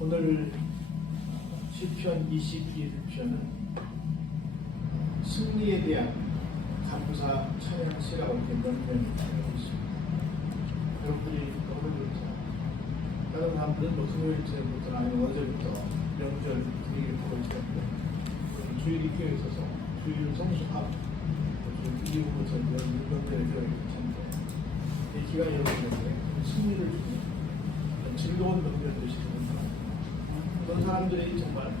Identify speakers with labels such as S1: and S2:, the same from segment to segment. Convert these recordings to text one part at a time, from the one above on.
S1: 오늘 시편 22편은 승리에 대한 감사 찬양 시라고 이렇게 명명이 되어 있습니다. 여러분들이 그렇죠. 다른 사람들은 뭐 금요일부터 아니면 어제부터 명절 분위기를 보고 있었는데 주일이 껴 있어서 주일 주일 이후부터 명절에 들어있을 텐데 이 기간이 여러분들에게 승리를 주는 즐거운 명절 되시는 그런 사람들이 정말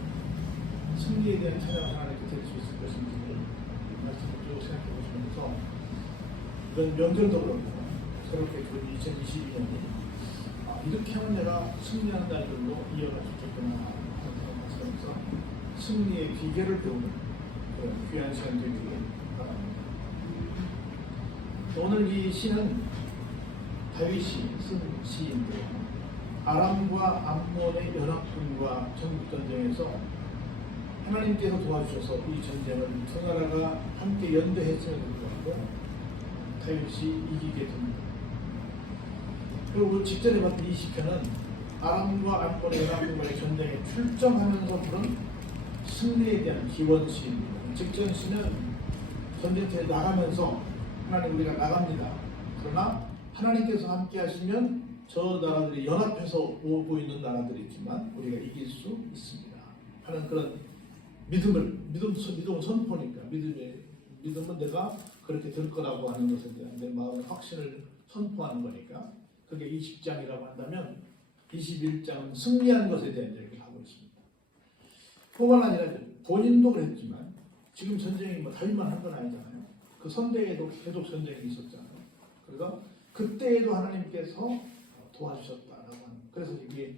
S1: 승리에 대한 찬양을 하나님께 드릴 수 있을 것인지 말씀을 쭉 생각해 보시면서 이런 명절도 그렇고 새롭게 그 2022년이 아, 이렇게 하면 내가 승리하는 날들로 이어갈 수 있겠구나 하는 생각하면서 승리의 비결을 배우는 그런 귀한 시간 되기를 바랍니다. 오늘 이 시는 다윗이 쓴 시인데요. 아람과 암몬의 연합군과 전국전쟁에서 하나님께서 도와주셔서 이 전쟁을 두 나라가 함께 연대했음에도 불구하고 다윗이 이기게 됩니다. 그리고 직전에 봤던 이 시편은 아람과 암몬의 연합군과의 전쟁에 출정하면서 부른 승리에 대한 기원시입니다. 직전 시는 전쟁터에 나가면서 하나님 우리가 나갑니다. 그러나 하나님께서 함께 하시면 저 나라들이 연합해서 오고 있는 나라들이 있지만 우리가 이길 수 있습니다. 하는 그런 믿음을 믿음 믿음은 선포니까 믿음의 믿음은 내가 그렇게 될 거라고 하는 것에 대한 내 마음의 확신을 선포하는 거니까 그게 20장이라고 한다면 21장은 승리한 것에 대한 얘기를 하고 있습니다. 뿐만 아니라 본인도 그랬지만 지금 전쟁이 뭐 다윗만 한 건 아니잖아요. 그 선대에도 계속 전쟁이 있었잖아요. 그래서 그때에도 하나님께서 도와주셨다라고 하는. 그래서 이게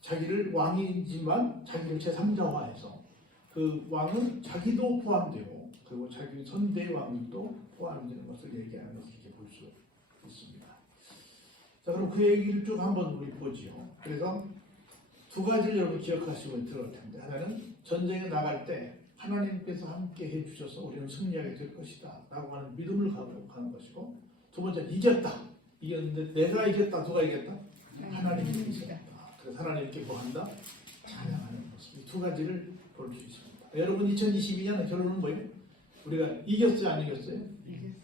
S1: 자기를 왕이지만 자기를 제3자화해서 그 왕은 자기도 포함되고 그리고 자기 선대 왕도 포함되는 것을 얘기하는 것을 이렇게 볼 수 있습니다. 자 그럼 그 얘기를 쭉 한번 우리 보지요. 그래서 두 가지를 여러분 기억하시고 들어올 텐데 하나는 전쟁에 나갈 때 하나님께서 함께 해주셔서 우리는 승리하게 될 것이다 라고 하는 믿음을 가지고 가는 것이고 두 번째 이겼다 이겼는데 내가 이겼다 누가 이겼다? 하나님이 이겼다 그래서 하나님께 뭐 한다? 찬양하는 모습 이 두 가지를 볼 수 있습니다 여러분 2022년의 결론은 뭐예요? 우리가 이겼어요 안 이겼어요?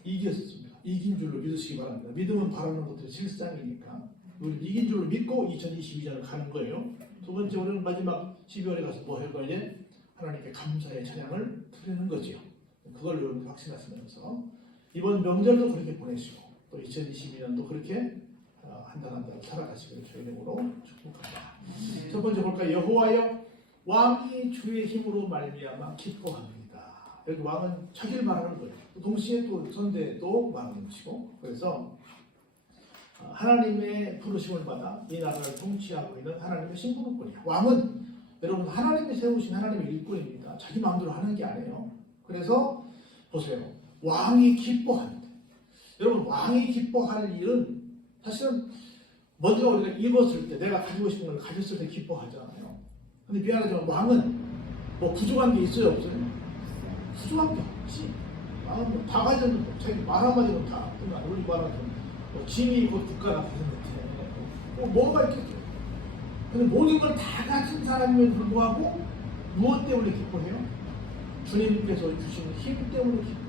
S1: 이겼습니다 이긴 줄로 믿으시기 바랍니다 믿음은 바라는 것들의 실상이니까 우리 이긴 줄로 믿고 2022년을 가는 거예요 두 번째 우리는 마지막 12월에 가서 뭐 할 거냐? 하나님께 감사의 찬양을 드리는 거지요. 그걸 여러분 확신하시면서 이번 명절도 그렇게 보내시고 또 2022년도 그렇게 어, 한달 한 달 살아가시기를 주의 이름으로 축복합니다. 첫 번째 볼까요? 여호와여 왕이 주의 힘으로 말미암아 기뻐합니다. 여기 왕은 자기를 말하는 거예요. 동시에 또 선대도 말하는 것이고 그래서 어, 하나님의 부르심을 받아 이 나라를 통치하고 있는 하나님의 신분뿐이야. 왕은 여러분 하나님이 세우신 하나님의 일꾼입니다. 자기 마음대로 하는 게 아니에요. 그래서 보세요. 왕이 기뻐합니다. 여러분 왕이 기뻐할 일은 사실은 먼저 우리가 입었을 때 내가 가지고 싶은 걸 가졌을 때 기뻐하잖아요. 근데 미안하지만 왕은 뭐 부족한 게 있어요 없어요? 부족한 게 없지. 왕은 뭐 다 가졌는데 자기 말 한마디로 다 그냥 우리 말하면 뭐 짐이 곧 국가가 되는데 뭐 뭐가 있겠죠? 근데 모든 걸 다 가진 사람임에도 불구하고 무엇 때문에 기뻐해요? 주님께서 주시는 힘 때문에 기뻐한다.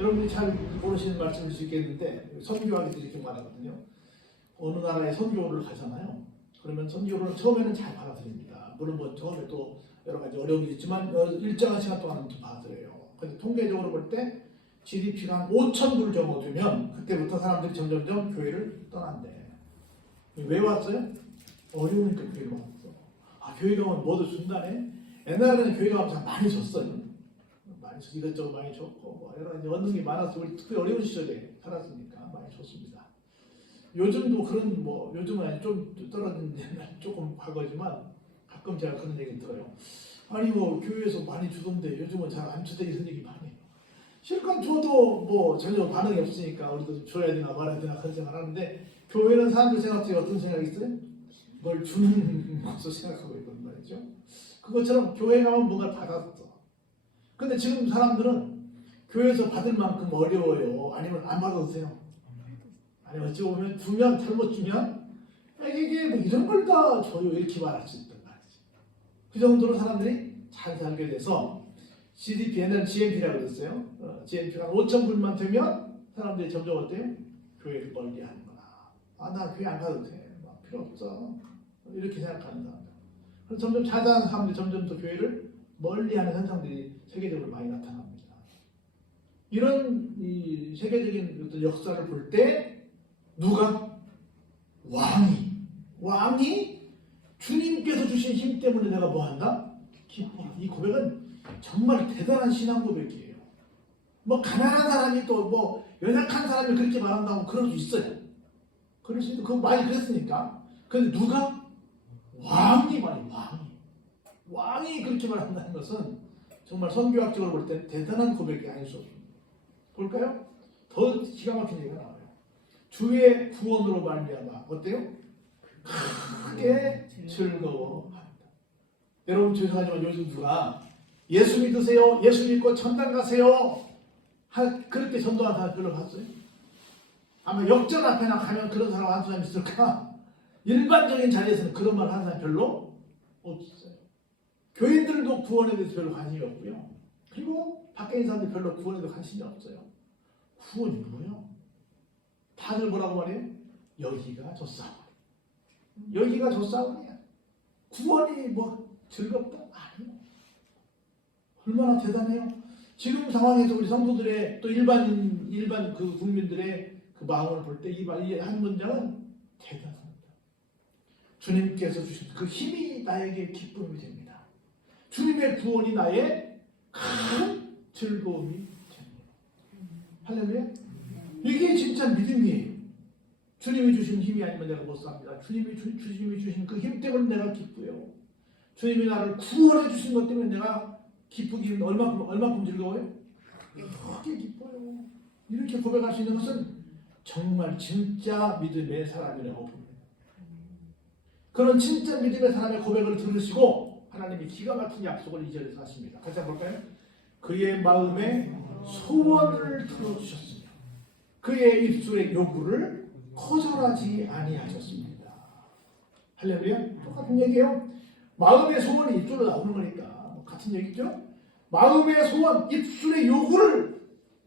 S1: 여러분이 잘 모르시는 말씀일 수 있겠는데 선교하기 때 이렇게 말하거든요. 어느 나라에 선교를 가잖아요. 그러면 선교를 처음에는 잘 받아들입니다. 물론 뭐 처음에 또 여러 가지 어려움이 있지만 어, 일정한 시간 동안은 좀 받아들여요. 근데 통계적으로 볼 때 GDP가 한 5천 불 정도 되면 그때부터 사람들이 점점점 교회를 떠난대. 왜 왔어요? 어려우니까 교회가 왔어. 아, 교회 가면 뭐도 준다네? 옛날에는 교회 가면 참 많이 줬어요. 줬, 이것저것 많이 줬고, 뭐 여러 가지 게 많았어. 우리 특히 어려운 시절에 살았으니까 많이 줬습니다. 요즘도 그런, 뭐, 요즘은 좀 옛날 조금 과거지만 가끔 제가 그런 얘기 들어요. 아니, 뭐, 교회에서 많이 주던데 요즘은 잘 안 주대 이런 얘기 많이 해요. 실컷 줘도 뭐 전혀 반응이 없으니까 우리도 좀 줘야 되나 말아야 되나 그런 생각을 하는데 교회는 사람들 생각 중에 어떤 생각이 있어요? 뭘 주는 것으로 생각하고 있단 말이죠. 그것처럼 교회 가면 뭔가 받았어. 근데 지금 사람들은 교회에서 받을 만큼 어려워요. 아니면 안 돼요. 아니면 어찌 보면 주면 잘못 주면 이게 뭐 이런 걸 다 줘요 이렇게 말할 수 있단 말이지. 그 정도로 사람들이 잘 살게 돼서 CDP에는 GNP라고 그랬어요. 어, GNP가 5천 불만 되면 사람들이 점점 어때요? 교회를 멀리 하는구나. 아나 교회 안 가도 돼. 막 필요 없어. 이렇게 생각하는 사람들. 그래서 점점 자잘한 사람들이 점점 더 교회를 멀리 하는 현상들이 세계적으로 많이 나타납니다. 이런 이 세계적인 어떤 역사를 볼 때 누가 왕이 왕이 주님께서 주신 힘 때문에 내가 뭐 한다? 기뻐. 이 고백은 정말 대단한 신앙 고백이에요. 뭐 가난한 사람이 또 뭐 연약한 사람이 그렇게 말한다고 그럴 수 있어요. 그럴 수 있어. 그거 많이 그랬으니까. 근데 누가 왕이 말이 왕이 왕이 그렇게 말한다는 것은 정말 선교학적으로 볼 때 대단한 고백이 아닐 수 없습니다. 볼까요? 더 기가 막힌 얘기가 나와요. 주의 구원으로 말미암아 어때요? 크게 즐거워합니다. 여러분 죄송하지만 요즘 누가 예수 믿으세요, 예수 믿고 천당 가세요, 하, 그렇게 전도한 사람 별로 봤어요? 아마 역전 앞에나 가면 그런 사람 한 사람 있을까? 일반적인 자리에서는 그런 말 하는 사람 별로 없어요. 교인들도 구원에 대해서 별로 관심이 없고요. 그리고 밖에 있는 사람들 별로 구원에도 관심이 없어요. 구원이 뭐예요? 다들 뭐라고 말해요? 여기가 좋사오니. 여기가 좋사오니야. 구원이 뭐 즐겁다? 아니요. 얼마나 대단해요. 지금 상황에서 우리 성도들의 또 일반 일반 그 국민들의 그 마음을 볼 때 이한 문장은 대단합니다. 주님께서 주신 그 힘이 나에게 기쁨이 됩니다. 주님의 구원이 나의 큰 즐거움이 됩니다. 할렐루야. 이게 진짜 믿음이에요. 주님이 주신 힘이 아니면 내가 못 삽니다. 주님이 주, 주님이 주신 그 힘 때문에 내가 기쁘요. 주님이 나를 구원해 주신 것 때문에 내가 기쁘기는 얼마큼 얼마큼 즐거워요? 크게 기뻐요. 이렇게 고백할 수 있는 것은 정말 진짜 믿음의 사람이라고 봅니다. 그런 진짜 믿음의 사람의 고백을 들으시고 하나님이 기가 막힌 약속을 이 절에서 하십니다. 같이 한번 볼까요? 그의 마음에 소원을 들어주셨으며 그의 입술의 요구를 거절하지 아니하셨습니다. 할렐루야. 똑같은 얘기예요. 마음의 소원이 입술로 나오는 거니까 뭐 같은 얘기죠. 마음의 소원, 입술의 요구를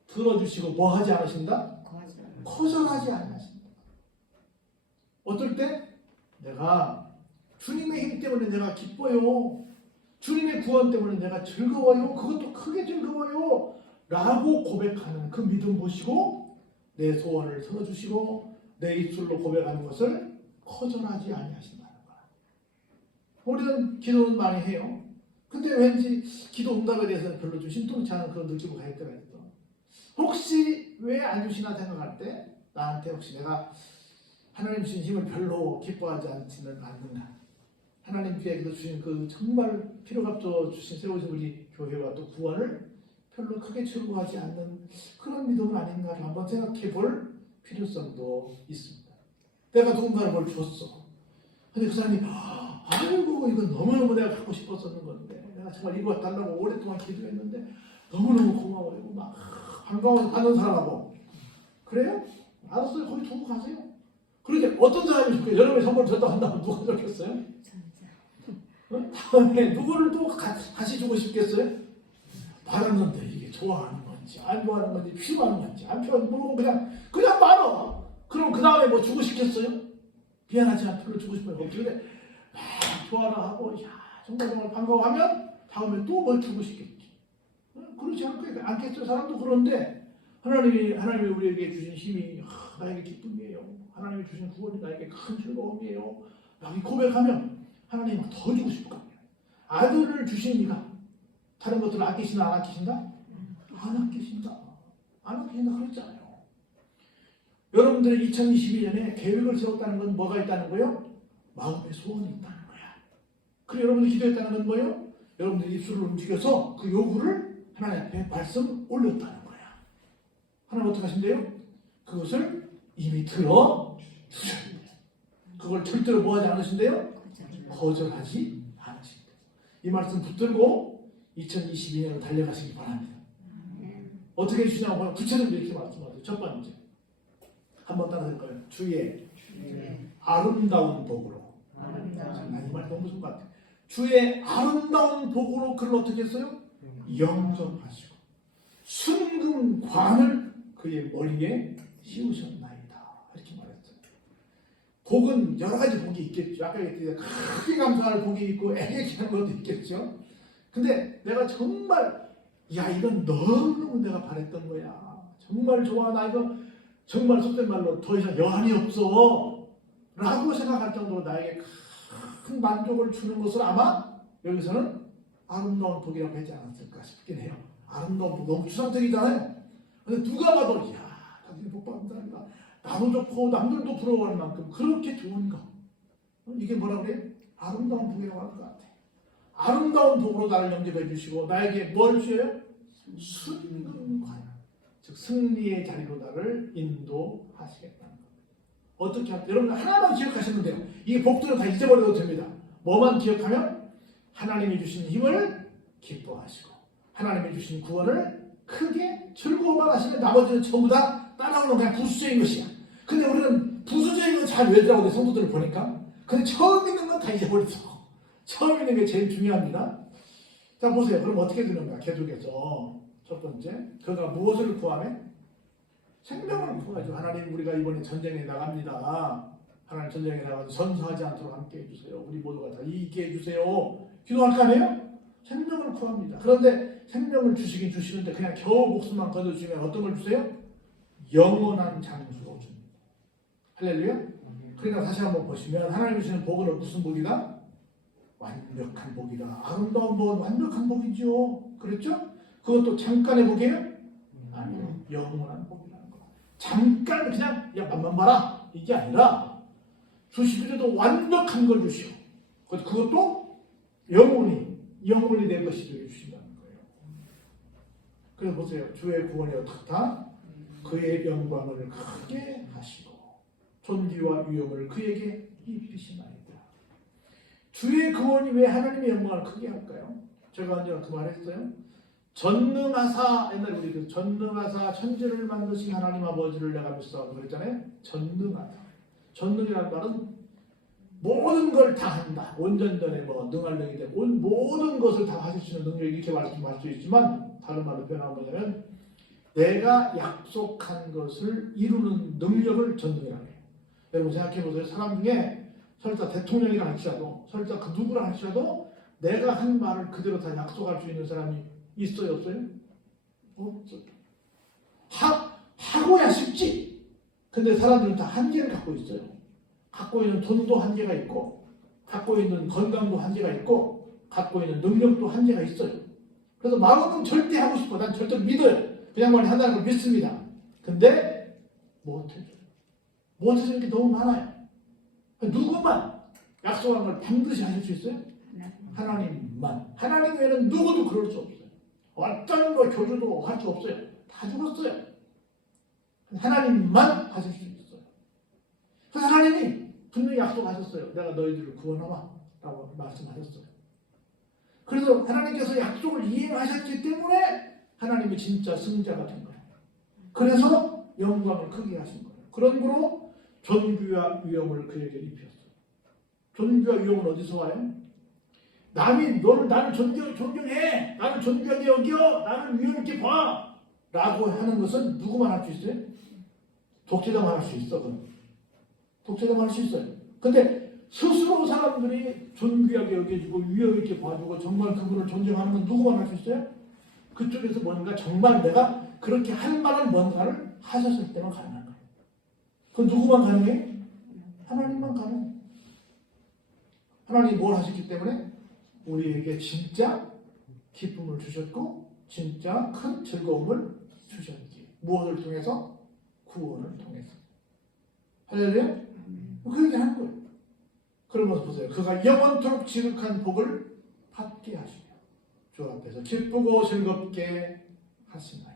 S1: 들어주시고 뭐 하지 않으신다? 거절하지 않으신다. 어떨 때 내가 주님의 힘 때문에 내가 기뻐요. 주님의 구원 때문에 내가 즐거워요. 그것도 크게 즐거워요. 라고 고백하는 그 믿음 보시고 내 소원을 들어주시고 내 입술로 고백하는 것을 거절하지 아니하신다는 거야. 우리는 기도는 많이 해요. 근데 왠지 기도 응답에 대해서는 별로 좀 신통치 않은 그런 느낌을 가질 때가 있어. 혹시 왜 안 주시나 생각할 때 나한테 혹시 내가 하나님 주신 힘을 별로 기뻐하지 않지는 않는가. 하나님께서 주신 그 정말 필요값도 주신 세우신 우리 교회와 또 구원을 별로 크게 즐거워하지 않는 그런 믿음은 아닌가를 한번 생각해 볼 필요성도 있습니다. 내가 누군가를 뭘 줬어. 근데 그 사람이 아이고 이거 너무너무 내가 갖고 싶었었는 건데 내가 정말 이거 달라고 오랫동안 기도했는데 너무너무 고마워요. 막 반가워서 받는 사람하고 그래요? 알았어요. 거기 두고 가세요. 그런데 어떤 사람이 좋겠어요? 여러분이 선물 줬다 한다면 누가 좋겠어요? 어? 다음에 누구를 또 가, 다시 주고 싶겠어요? 받았는데 이게 좋아하는 건지 안 좋아하는 건지 필요한 건지 안 필요한 모르고 그냥 그냥 말어. 그럼 그 다음에 뭐 주고 싶겠어요? 미안하지만 별로 주고 싶어요. 없는데 막 좋아라 하고 야 정말 정말 반가워하면 다음에 또 뭘 주고 싶겠지. 어? 그렇지 않겠, 않겠죠. 사람도 그런데 하나님이 하나님이 우리에게 주신 힘이 하, 나에게 기쁨이에요. 하나님이 주신 구원이 나에게 큰 즐거움이에요. 여기 고백하면 하나님은 더 주고 싶을 겁니다. 아들을 이가 다른 것들을 아끼시나 안 아끼신다? 안 아끼신다. 안 아끼신다 그랬잖아요. 여러분들이 2022년에 계획을 세웠다는 건 뭐가 있다는 거예요? 마음의 소원이 있다는 거야. 그리고 여러분들이 기도했다는 건 뭐예요? 여러분들이 입술을 움직여서 그 요구를 하나님 앞에 말씀 올렸다는 거야. 하나님 어떻게 하신대요? 그것을 이미 들어 주셨는데 그걸 절대로 뭐하지 않으신대요? 거절하지. 이 말씀 붙들고 2022년을 달려가시기 바랍니다. 어떻게 해주시냐고 구체적으로 이렇게 말씀하세요. 첫 번째. 한번 따라 할 거예요. 주의 아름다운 복으로. 나이말 너무 좋은 것 같아. 주의 아름다운 복으로 그를 어떻게 했어요? 영접하시고 순금관을 그의 머리에 씌우셨나이다. 복은 여러 가지 복이 있겠죠. 아까 얘기했듯이 크게 감사할 복이 있고 하는 것도 있겠죠. 근데 내가 정말 야 이건 너무너무 내가 바랬던 거야. 정말 좋아 나 이거 정말 속된 말로 더 이상 여한이 없어 라고 생각할 정도로 나에게 큰 만족을 주는 것을 아마 여기서는 아름다운 복이라고 하지 않았을까 싶긴 해요. 아름다운 복 너무 추상적이잖아요. 근데 누가 봐도 야 당신 복 받은 사람이다. 나도 좋고 남들도 부러워할 만큼 그렇게 좋은가? 이게 뭐라 그래요? 아름다운 복이라고 하는 것 같아. 아름다운 복으로 나를 영접해 주시고 나에게 뭘 주어요? 순금관. 즉 승리의 자리로 나를 인도하시겠다는 것. 어떻게 할까? 여러분 하나만 기억하시면 돼요. 이 복들은 다 잊어버려도 됩니다. 뭐만 기억하면 하나님이 주신 힘을 기뻐하시고 하나님이 주신 구원을 크게 즐거워만 하시면 나머지는 전부 다 따라오는 그냥 부수적인 것이야. 근데 우리는 부수적인 건 잘 외우라고 내 성도들을 보니까 근데 처음 있는 건 다 잊어버렸어. 처음 있는 게 제일 중요합니다. 자 보세요. 그럼 어떻게 되는가? 계속해서 첫 번째 그가 무엇을 구하며 생명을 구하죠. 하나님 우리가 이번에 전쟁에 나갑니다. 하나님 전쟁에 나가서 전사하지 않도록 함께 해주세요. 우리 모두가 다 이기게 해주세요. 기도할 거 아니에요? 생명을 구합니다. 그런데 생명을 주시긴 주시는데 그냥 겨우 목숨만 거둬주시면 어떤 걸 주세요? 영원한 장수로 줍니다. 할렐루야? 그러니까 다시 한번 보시면 하나님 주시는 복은 무슨 복이다? 완벽한 복이다. 아름다운 복은 완벽한 복이죠. 그렇죠? 그것도 잠깐의 복이에요? 아니요. 영원한 복이라는 거. 잠깐 그냥 야 맛만 봐라 이게 아니라 주시더라도 완벽한 걸 주시오. 그것도- 그것도 영원히 영원히 내 것이 되게 주신다는 거예요. 그래서 보세요. 주의 구원이 어떻다? 그의 영광을 크게 하시고 존귀와 위엄을 그에게 입히시나이다. 주의 구원이 왜 하나님의 영광을 크게 할까요? 제가 언제 그 말했어요. 전능하사 옛날에 우리 그 전능하사 천지를 만드신 하나님 아버지를 내가 믿사오고 그랬잖아요. 전능하다. 전능이라는 말은 모든 걸 다 한다. 온전전에 뭐 능할 능이 되고 온 모든 것을 다 하실 수 있는 능력 이렇게 말씀할 수 있지만 다른 말로 표현하면 내가 약속한 것을 이루는 능력을 전능이라고 해요. 여러분 생각해 보세요. 사람 중에 설사 대통령이라 할지라도 설사 그 누구라 할지라도 내가 한 말을 그대로 다 약속할 수 있는 사람이 있어요 없어요? 없어요. 하, 하고야 쉽지. 근데 사람들은 다 한계를 갖고 있어요. 갖고 있는 돈도 한계가 있고 갖고 있는 건강도 한계가 있고 갖고 있는 능력도 한계가 있어요. 그래서 마음은 절대 하고 싶어. 난 절대 믿어요. 그냥 말 한다는 걸 믿습니다. 근데 못해줘. 못해주는 게 너무 많아요. 누구만 약속한 걸 반드시 하실 수 있어요? 하나님만. 하나님 외에는 누구도 그럴 수 없어요. 어떤 뭐 교주도 할 수 없어요. 다 죽었어요. 하나님만 하실 수 있어요. 그래서 하나님이 분명히 약속하셨어요. 내가 너희들을 구원하마. 라고 말씀하셨어요. 그래서 하나님께서 약속을 이행하셨기 때문에 하나님이 진짜 승자가 된 거예요. 그래서 영광을 크게 하신 거예요. 그런 거로 존귀와 위엄을 그에게 입혔어요. 존귀와 위엄은 어디서 와요? 남이 너를 나를 존경, 존경해, 나를 존귀하게 여겨, 나를 위험 있게 봐, 라고 하는 것은 누구만 할 수 있어요? 독재자만 할 수 있어. 그럼. 독재자만 할 수 있어요. 근데 스스로 사람들이 존귀하게 여겨주고 위험 있게 봐주고 정말 그분을 존경하는 건 누구만 할 수 있어요? 그쪽에서 뭔가 정말 내가 그렇게 할 만한 뭔가를 하셨을 때만 거예요. 그건 누구만 가능해? 하나님만 가능해. 하나님이 뭘 하셨기 때문에 우리에게 진짜 기쁨을 주셨고 진짜 큰 즐거움을 주셨지. 무엇을 통해서? 구원을 통해서. 할렐루야? 그렇게 하는 거예요. 그러면서 보세요. 그가 영원토록 지극한 복을 받게 하시며 주 앞에서 기쁘고 즐겁게 하시나이다.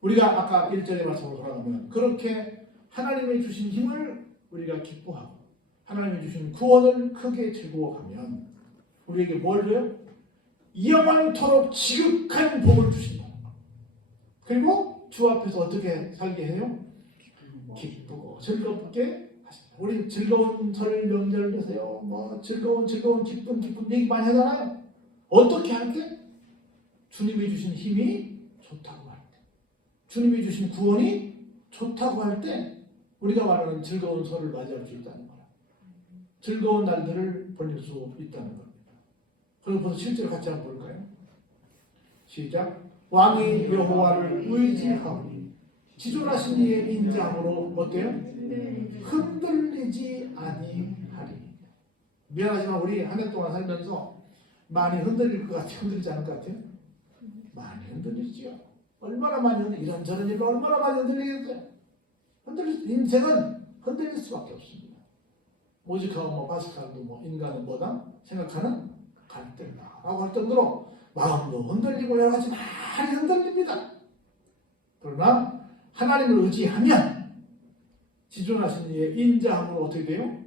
S1: 우리가 아까 1절의 말씀으로 돌아가면 그렇게 하나님의 주신 힘을 우리가 기뻐하고 하나님이 주신 구원을 크게 즐거워하면 우리에게 뭘 줘요? 영원토록 지극한 복을 주신다. 그리고 주 앞에서 어떻게 살게 해요? 기쁘고 즐겁게 하신다. 우리 즐거운 설 명절 되세요. 뭐 즐거운 즐거운 기쁜 기쁜 얘기 많이 하잖아요. 어떻게 할 때? 주님이 주신 힘이 좋다고 할 때. 주님이 주신 구원이 좋다고 할 때 우리가 말하는 즐거운 설을 맞이할 수 있다는 거예요. 즐거운 날들을 보낼 수 있다는 겁니다. 그럼 벌써 실제로 같이 한번 볼까요? 시작. 왕이 여호와를 의지하오니 지존하신 이의 인자함으로 어때요? 흔들리지 아니하리. 미안하지만 우리 한 해 동안 살면서 많이 흔들릴 것 같아요. 흔들리지 않을 것 같아요? 많이 흔들리지요. 얼마나 많이 흔들 이런저런 일로 얼마나 많이 흔들리겠어요? 흔들릴 인생은 흔들릴 수밖에 없습니다. 오직하고 뭐 바식하고 뭐 인간은 뭐다? 생각하는 갈대다라고 할 정도로 마음도 흔들리고 여러 가지 많이 흔들립니다. 그러나 하나님을 의지하면 지존하신 이의 인자함으로 어떻게 돼요?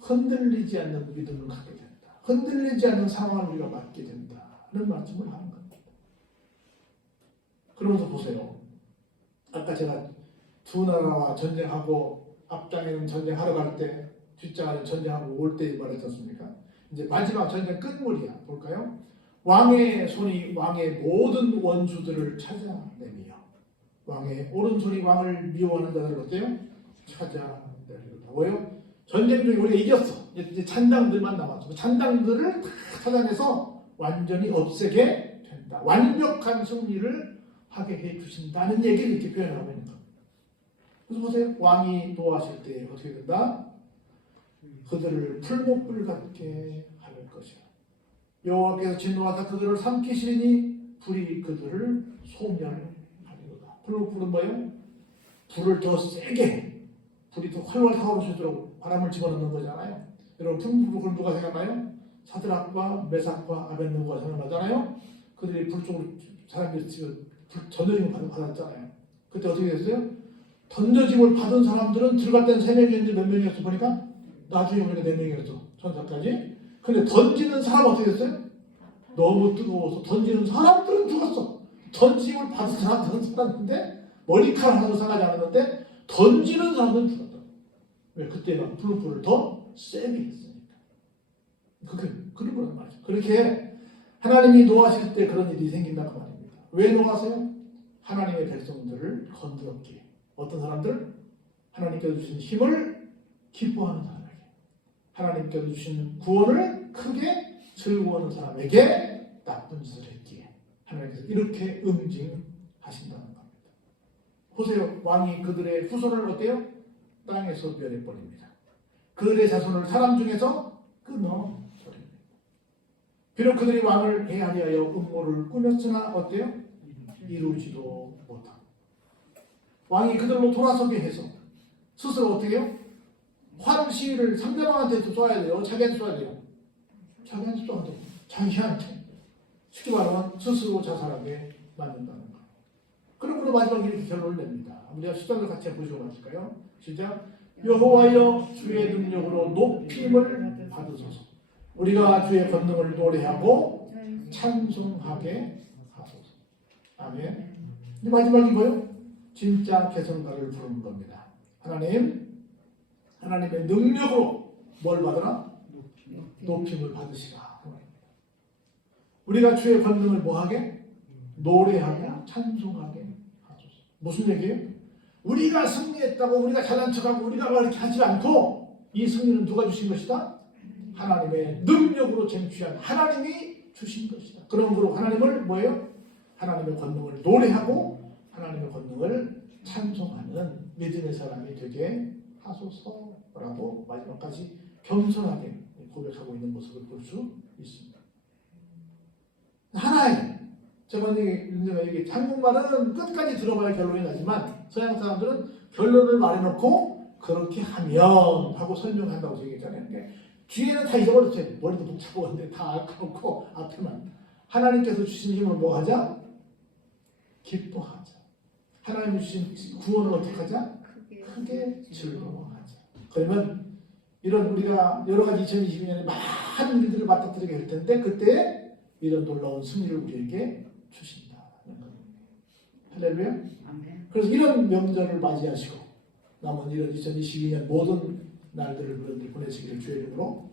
S1: 흔들리지 않는 믿음을 갖게 된다. 흔들리지 않는 상황을 우리가 맞게 된다는 말씀을 하는 겁니다. 그러면서 보세요. 아까 제가 두 나라와 전쟁하고 앞장에는 전쟁하러 갈 때, 뒷장에는 전쟁하고 올때 말했지 않습니까? 이제 마지막 전쟁 끝물이야. 볼까요? 왕의 손이 왕의 모든 원수들을 찾아내며 왕의 오른손이 왕을 미워하는 자들을 어때요? 찾아내리로다. 왜요? 전쟁 중에 우리가 이겼어. 이제 잔당들만 남았어. 그 잔당들을 다 찾아내서 완전히 없애게 된다. 완벽한 승리를 하게 해 주신다는 얘기를 이렇게 표현하고 있는 겁니다. 그래서 보세요. 왕이 노하실 때 어떻게 된다? 그들을 풀목불 같게 할 것이라. 여호와께서 진노하사 그들을 삼키시리니 불이 그들을 소멸하리로다. 풀목불은 뭐예요? 불을 더 세게 불이 더 활활 타오르시도록 바람을 집어넣는 거잖아요. 여러분 풀목불 누가 생각나요? 사드락과 메삭과 아벤누가 생각나잖아요. 그들이 불 쪽으로 사람들이 지금 받- 받았잖아요. 그때 어떻게 됐어요? 던져짐을 받은 사람들은 때는 세 명이었는데 몇 명이었어 보니까 나중에 보니까 네 명이었어 천사까지. 근데 던지는 사람 어떻게 됐어요? 너무 뜨거워서 던지는 사람들은 죽었어. 던짐을 받은 사람들은 살았는데 머리카락 하나도 상하지 않았는데 던지는 사람들은 죽었다. 왜 그때는 불불을 더 세게 했으니까. 그게 그런 거란 말이죠. 그렇게 하나님이 노하실 때 그런 일이 생긴다고 말입니다. 왜 노하세요? 하나님의 백성들을 건드렸기에 어떤 사람들? 하나님께서 주신 힘을 기뻐하는 사람에게 하나님께서 주신 구원을 크게 즐거워하는 사람에게 나쁜 짓을 했기에 하나님께서 이렇게 응징하신다는 겁니다. 보세요. 왕이 그들의 후손을 어때요? 땅에서 멸해버립니다. 그들의 자손을 사람 중에서 끊어버립니다. 비록 그들이 왕을 해하리하여 음모를 꾸몄으나 어때요? 이루지도 못하고 왕이 그들로 돌아서게 해서 스스로 어떻게 해요? 환시를 상대방한테도 쏴야 돼요. 자기한테 쏴야 돼요. 자기한테 쏴야 돼요. 자기한테. 쉽게 말하면 스스로 자살하게 만든다는 거. 그러므로 마지막에 이렇게 결론을 냅니다. 우리가 수단을 같이 보시고 마실까요? 시작. 여호와여 주의 능력으로 높임을 받으소서. 우리가 주의 권능을 노래하고 찬송하게 하소서. 아멘. 마지막이 뭐요? 진짜 개성가를 부르는 겁니다. 하나님, 하나님의 능력으로 뭘 받으라? 높임을 받으시라. 우리가 주의 권능을 뭐하게? 노래하고 찬송하게 하소서. 무슨 얘기예요? 우리가 승리했다고 우리가 잘난 척하고 우리가 뭐 이렇게 하지 않고 이 승리는 누가 주신 것이다? 하나님의 능력으로 쟁취한 하나님이 주신 것이다. 그러므로 하나님을 뭐예요? 하나님의 권능을 노래하고 하나님의 권능을 찬송하는 믿음의 사람이 되게 하소서라고 마지막까지 겸손하게 고백하고 있는 모습을 볼 수 있습니다. 하나의 제가 이게 한국말은 끝까지 들어봐야 결론이 나지만 서양 사람들은 결론을 말해놓고 그렇게 하면 하고 설명한다고 얘기했잖아요. 그러니까 뒤에는 다 잊어버렸어요. 머리도 복잡하고 한데 다 알아놓고 앞에만 하나님께서 주신 힘을 뭐 하자? 기뻐하자. 하나님 주신 구원을 어떻게 하자? 크게 즐거워하자. 그러면 이런 우리가 여러 가지 2022년에 많은 일들을 맞닥뜨리게 될 텐데 그때 이런 놀라운 승리를 우리에게 주신다는 겁니다. 할렐루야. 그래서 이런 명절을 맞이하시고 남은 이런 2022년 모든 날들을 보내시기를 주의 이름으로